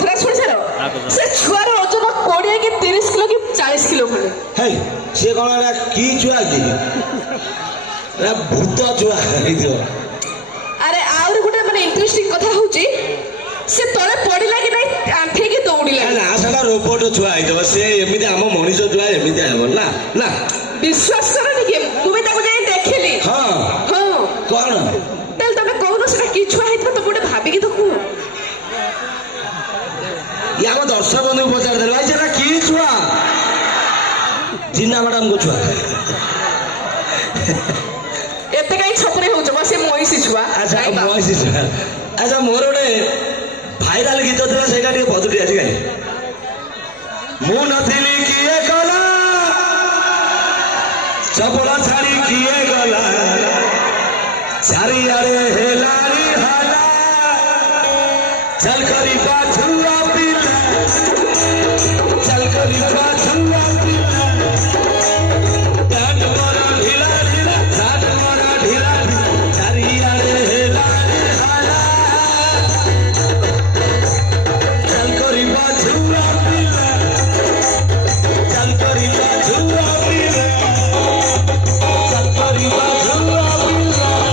कथा शुणी सार से छुआर ओजन 20 कि 30 किलो कि 40 किलो खंडे हे से कौन एटा की छुआ कि एटा भूत छुआ हेइथो अरे आउर गुटे माने इंटरेस्टिंग कथा होची से तळे पडिला कि नाही आंठे कि दौड़िला ना साडा रोबोट छुआ हेइथो से एमिति हम मनीष छुआ एमिति आबो ना ना विश्वास करनी कि मुबे ताको जाई देखिली हां हां कौन तल तमे कहूनो सेटा कि छुआ हेइथो तो गोटे भाबी कि तो कु या हम दर्शक बंधु पचार दे भाई सेटा की छुआ जिन्ना मैडम को छुआ एते काई छपरे हो जबा से मोइसी छुआ अच्छा मोइसी छुआ अच्छा मोर गोटे भाइराल गीत थिला सेटा टिके बदुटी आछि गाई मु नथिली किए कला चपला छाड़ी किए गला चारियारे हेलारी हाला चल करी पाछू